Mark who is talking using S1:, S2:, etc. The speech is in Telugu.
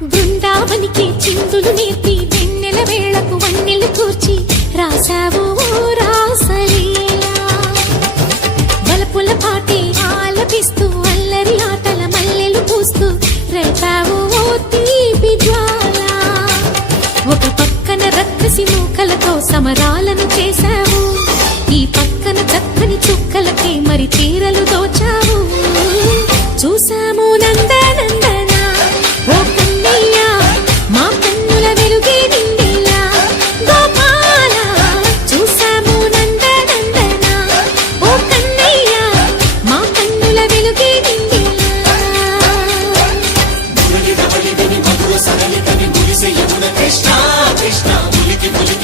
S1: బృందావనికి చిందులు నేర్పి వెన్నెల వేళకు వన్నెలు కూర్చి రాశావు ఓ రాసలీలా. వలపుల పాటి ఆలపిస్తూ అల్లరి ఆటల మల్లెలు పూస్తూ రేపావు ఓ తీపి జ్వాల. ఒక పక్కన రక్కసి మూకలతో సమరాలను చేశావు ఈ పక్కన చక్కని చుక్కలకే మరి చీరలు దోచావు.
S2: కృష్ణ కృష్ణ. పులికి పులికి